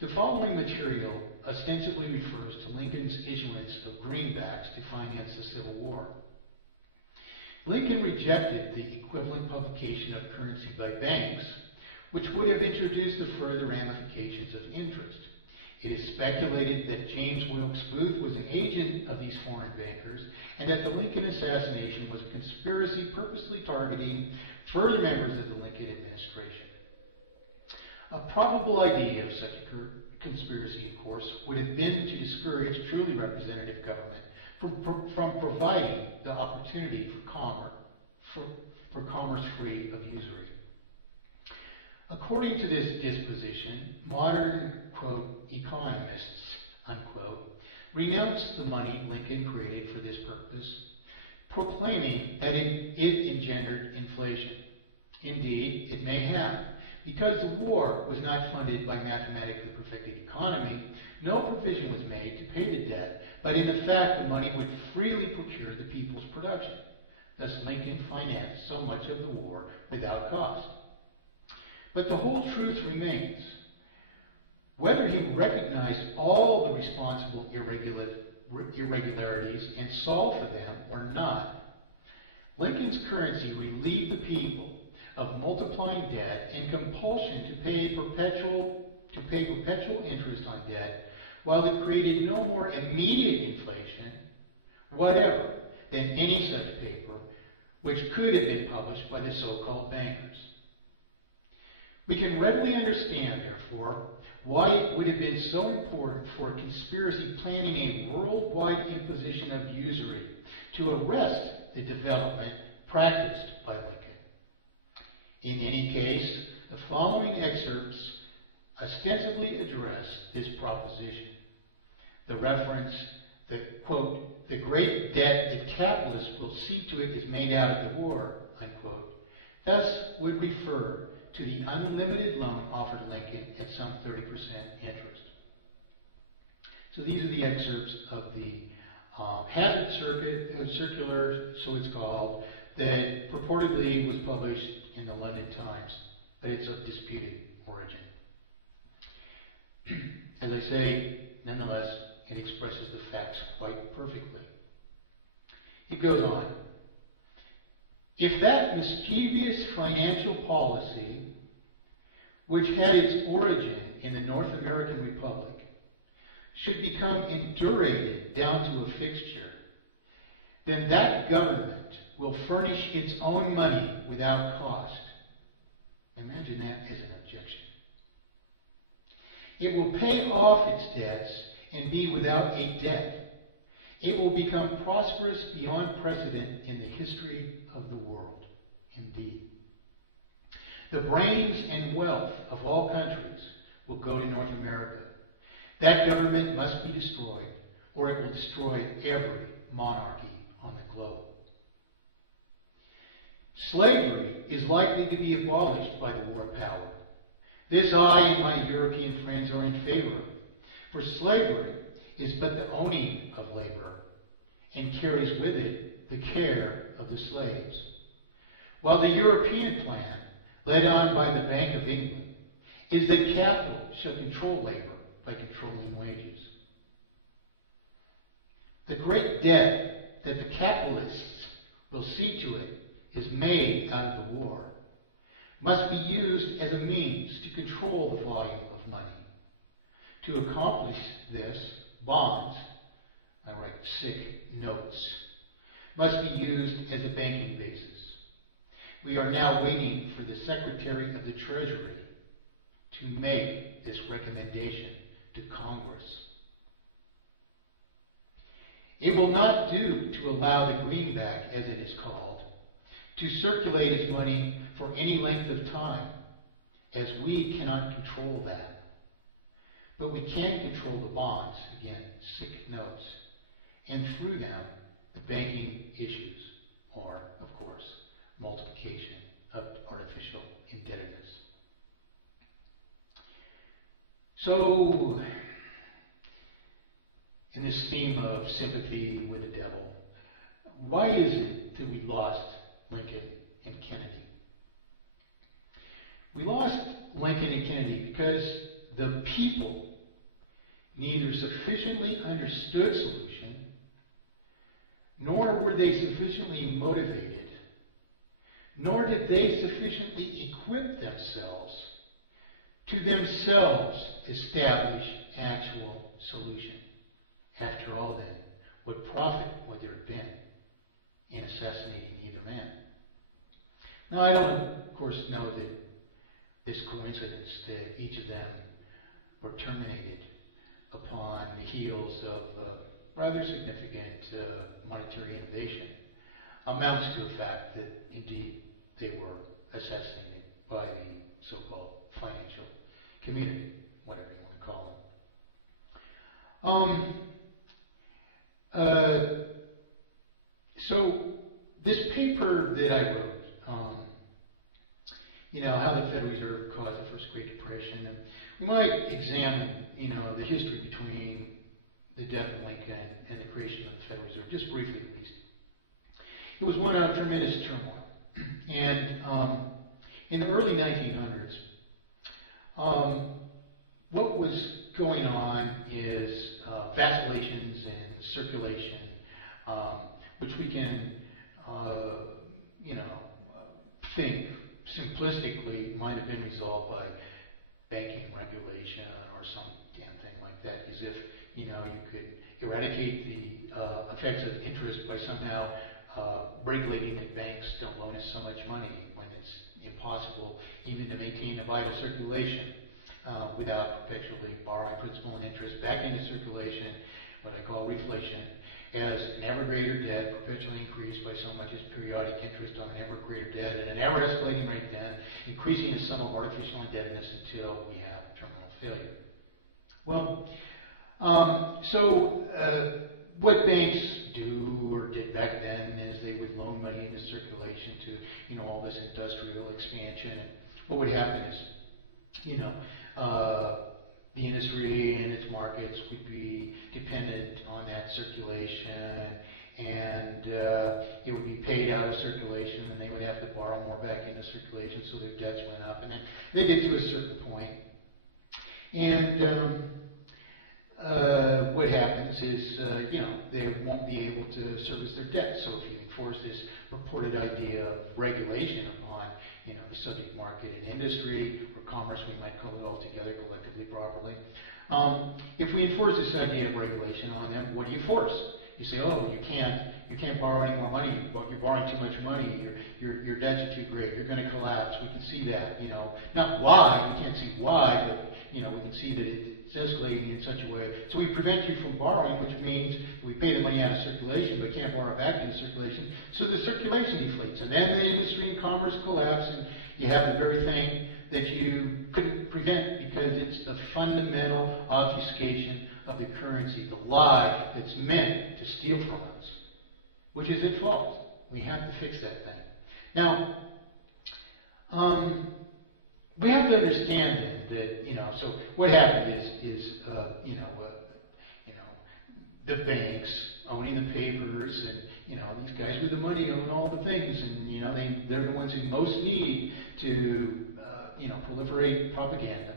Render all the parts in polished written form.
The following material ostensibly refers to Lincoln's issuance of greenbacks to finance the Civil War. Lincoln rejected the equivalent publication of currency by banks, which would have introduced the further ramifications of interest. It is speculated that James Wilkes Booth was an agent of these foreign bankers, and that the Lincoln assassination was a conspiracy purposely targeting further members of the Lincoln administration. A probable idea of such a conspiracy, of course, would have been to discourage truly representative government from providing the opportunity for commerce free of usury. According to this disposition, modern, quote, economists, unquote, renounced the money Lincoln created for this purpose, proclaiming that it engendered inflation. Indeed, it may have. Because the war was not funded by mathematically perfected economy, no provision was made to pay the debt, but in effect the money would freely procure the people's production. Thus Lincoln financed so much of the war without cost. But the whole truth remains. Whether he recognized all the responsible irregularities and solved for them or not, Lincoln's currency relieved the people of multiplying debt and compulsion to pay perpetual interest on debt, while it created no more immediate inflation, whatever, than any such paper which could have been published by the so-called bankers. We can readily understand, therefore, why it would have been so important for a conspiracy planning a worldwide imposition of usury to arrest the development practiced by Lincoln. In any case, the following excerpts ostensibly address this proposition. The reference that, quote, the great debt that capitalists will see to it is made out of the war, unquote, thus would refer to the unlimited loan offered Lincoln at some 30% interest. So these are the excerpts of the Hazard Circular, so it's called, that purportedly was published in the London Times, but it's of disputed origin. As I say, nonetheless, it expresses the facts quite perfectly. It goes on. If that mischievous financial policy, which had its origin in the North American Republic, should become indurated down to a fixture, then that government will furnish its own money without cost. Imagine that as an objection. It will pay off its debts and be without a debt. It will become prosperous beyond precedent in the history of the world. Indeed. The brains and wealth of all countries will go to North America. That government must be destroyed, or it will destroy every monarchy on the globe. Slavery is likely to be abolished by the war power. This I and my European friends are in favor of, for slavery is but the owning of labor, and carries with it the care of the slaves. While the European plan, led on by the Bank of England, is that capital shall control labor by controlling wages. The great debt that the capitalists will see to it is made out of the war must be used as a means to control the volume of money. To accomplish this, bonds, I write sick notes, must be used as a banking basis. We are now waiting for the Secretary of the Treasury to make this recommendation to Congress. It will not do to allow the greenback, as it is called, to circulate as money for any length of time, as we cannot control that. But we can control the bonds, again, sick notes, and through them, the banking issues, or, of course, multiplication of artificial indebtedness. So, in this theme of sympathy with the devil, why is it that we lost Lincoln and Kennedy? We lost Lincoln and Kennedy because the people neither sufficiently understood solution, nor were they sufficiently motivated, nor did they sufficiently equip themselves to themselves establish actual solution. After all, then, what profit would there have been in assassinating either man? Now, I don't, of course, know that this coincidence that each of them were terminated upon the heels of rather significant monetary innovation amounts to the fact that indeed they were assassinated by the so-called financial community, whatever you want to call them. So this paper that I wrote, how the Federal Reserve caused the first Great Depression, and we might examine, the history between the death of Lincoln and the creation of the Federal Reserve, just briefly at least. It was one of tremendous turmoil. And in the early 1900s, what was going on is vacillations in circulation, which we can, think simplistically might have been resolved by banking regulation or some damn thing like that, as if, you could eradicate the effects of interest by somehow regulating that banks don't loan us so much money when it's impossible even to maintain a vital circulation without perpetually borrowing principal and interest back into circulation, what I call reflation, as an ever greater debt perpetually increased by so much as periodic interest on an ever greater debt at an ever escalating rate, then increasing the sum of artificial indebtedness until we have terminal failure. Well, what banks do or did back then is they would loan money into circulation to, all this industrial expansion. And what would happen is, the industry and its markets would be dependent on that circulation, and it would be paid out of circulation, and they would have to borrow more back into circulation, so their debts went up, and then they get to a certain point. And what happens is, they won't be able to service their debt. So if you enforce this purported idea of regulation upon, the subject market and industry, or commerce, we might call it all together collectively properly. If we enforce this idea of regulation on them, what do you force? You say, oh, you can't borrow any more money. You're borrowing too much money. Your debts are too great. You're going to collapse. We can see that. Not why. We can't see why, but we can see that it's escalating in such a way. So we prevent you from borrowing, which means we pay the money out of circulation, but can't borrow back into circulation. So the circulation deflates, and then the industry and commerce collapse, and you have the very thing that you couldn't prevent because it's the fundamental obfuscation of the currency, the lie that's meant to steal from us, which is at fault. We have to fix that thing. Now, we have to understand that so what happened is the banks owning the papers, and these guys with the money own all the things, and they're the ones who most need to proliferate propaganda.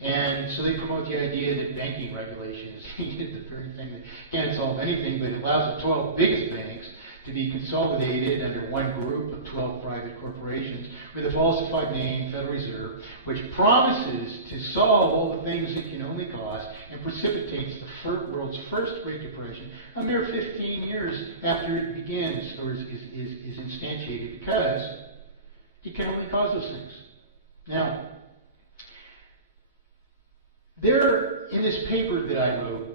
And so they promote the idea that banking regulation is the very thing that can't solve anything, but it allows the 12 biggest banks to be consolidated under one group of 12 private corporations with a falsified name, Federal Reserve, which promises to solve all the things it can only cause and precipitates the world's first Great Depression a mere 15 years after it begins or is instantiated, because it can only cause those things. Now, there, in this paper that I wrote,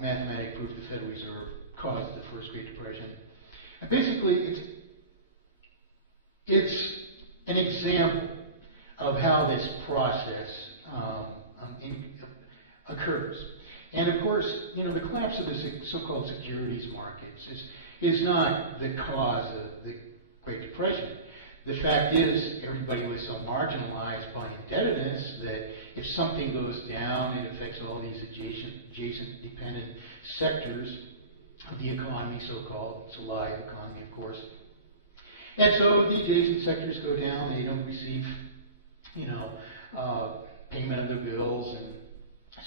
Mathematic Proof the Federal Reserve caused the first Great Depression, and basically it's an example of how this process occurs. And of course, the collapse of the so-called securities markets is not the cause of the Great Depression. The fact is, everybody was so marginalized by indebtedness that if something goes down, it affects all these adjacent dependent sectors of the economy, so-called. It's a lie, economy, of course. And so the adjacent sectors go down. They don't receive, payment of the bills and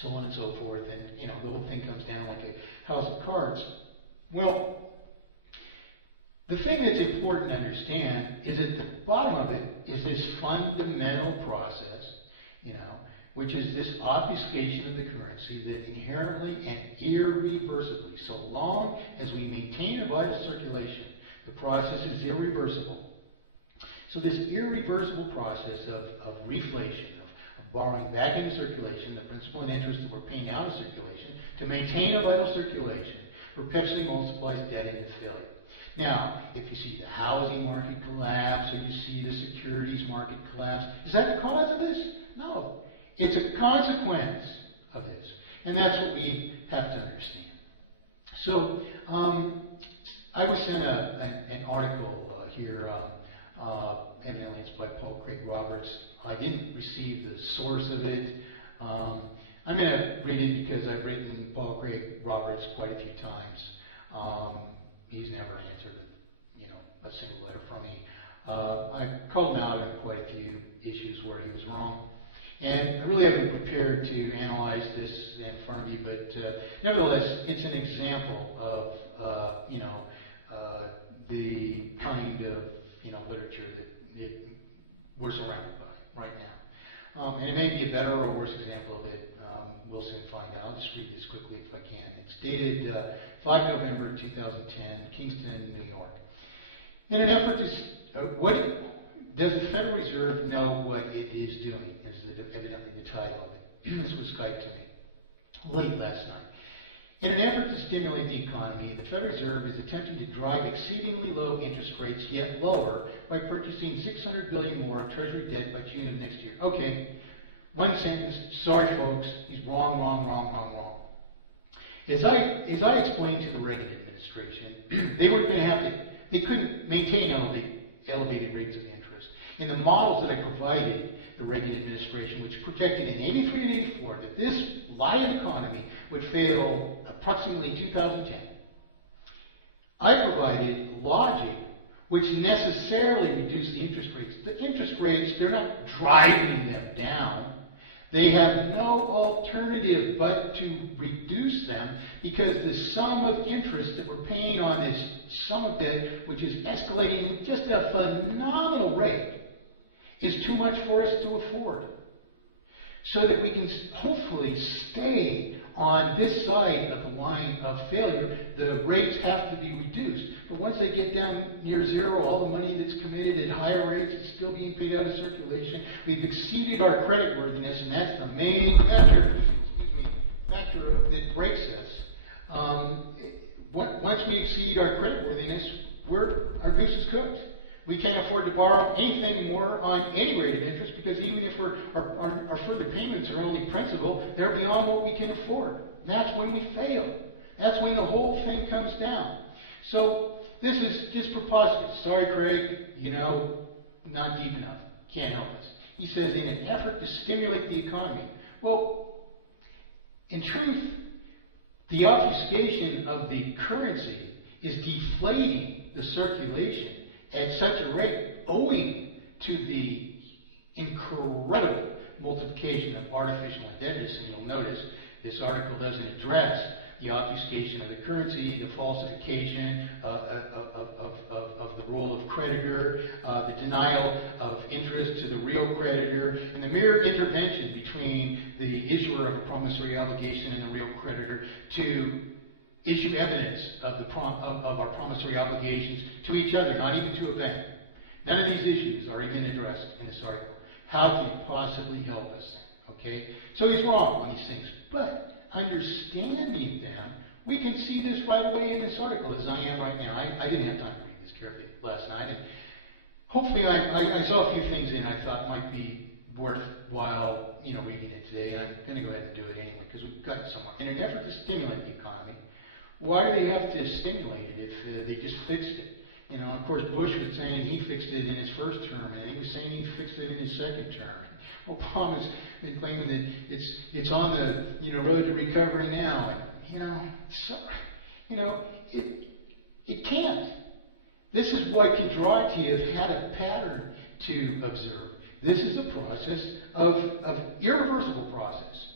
so on and so forth, and you know, the whole thing comes down like a house of cards. Well, the thing that's important to understand is at the bottom of it is this fundamental process, you know, which is this obfuscation of the currency that inherently and irreversibly, so long as we maintain a vital circulation, the process is irreversible. So this irreversible process of reflation, of borrowing back into circulation, the principal and interest that we're paying out of circulation, to maintain a vital circulation, perpetually multiplies debt into failure. Now, if you see the housing market collapse, or you see the securities market collapse, is that the cause of this? No. It's a consequence of this. And that's what we have to understand. So, I was sent an article here, evidently it's by Paul Craig Roberts. I didn't receive the source of it. I'm going to read it because I've written Paul Craig Roberts quite a few times. He's never answered, you know, a single letter from me. I called him out on quite a few issues where he was wrong. And I really haven't prepared to analyze this in front of you, but nevertheless, it's an example of, you know, the kind of, you know, literature that we're surrounded by right now. And it may be a better or worse example of it. We'll soon find out. I'll just read this quickly if I can. It's dated 5 November 2010, Kingston, New York. In an effort to, does the Federal Reserve know what it is doing? Is evidently the title of it. This was Skyped to me late last night. In an effort to stimulate the economy, the Federal Reserve is attempting to drive exceedingly low interest rates yet lower by purchasing $600 billion more of Treasury debt by June of next year. Okay, one sentence. Sorry, folks. He's wrong. As I explained to the Reagan administration, they weren't going to have to. They couldn't maintain elevated rates of interest. In the models that I provided the Reagan administration, which projected in 83 and 84 that this lion economy would fail approximately 2010, I provided logic which necessarily reduced the interest rates. The interest rates, they're not driving them down. They have no alternative but to reduce them because the sum of interest that we're paying on this sum of debt, which is escalating at just a phenomenal rate, is too much for us to afford. So that we can hopefully stay on this side of the line of failure, the rates have to be reduced. But once they get down near zero, all the money that's committed at higher rates is still being paid out of circulation. We've exceeded our creditworthiness, and that's the main factor that breaks us. Once we exceed our creditworthiness, our goose is cooked. We can't afford to borrow anything more on any rate of interest because even if our further payments are only principal, they're beyond what we can afford. That's when we fail. That's when the whole thing comes down. So this is just preposterous. Sorry, Craig, you know, not deep enough. Can't help us. He says, in an effort to stimulate the economy. Well, in truth, the obfuscation of the currency is deflating the circulation at such a rate, owing to the incredible multiplication of artificial indebtedness. And you'll notice this article doesn't address the obfuscation of the currency, the falsification of the role of creditor, the denial of interest to the real creditor, and the mere intervention between the issuer of a promissory obligation and the real creditor to issue evidence of our promissory obligations to each other, not even to a bank. None of these issues are even addressed in this article. How can it possibly help us? Okay? So he's wrong on these things. But understanding them, we can see this right away in this article as I am right now. I didn't have time to read this carefully last night. And hopefully I saw a few things in I thought might be worthwhile, you know, reading it today. And I'm going to go ahead and do it anyway because we've gotten somewhere. In an effort to stimulate the economy, why do they have to stimulate it if they just fixed it? You know, of course, Bush was saying he fixed it in his first term, and he was saying he fixed it in his second term. Obama's been claiming that it's on the road to recovery now, and it can't. This is what Kondraty had a pattern to observe. This is a process of irreversible process.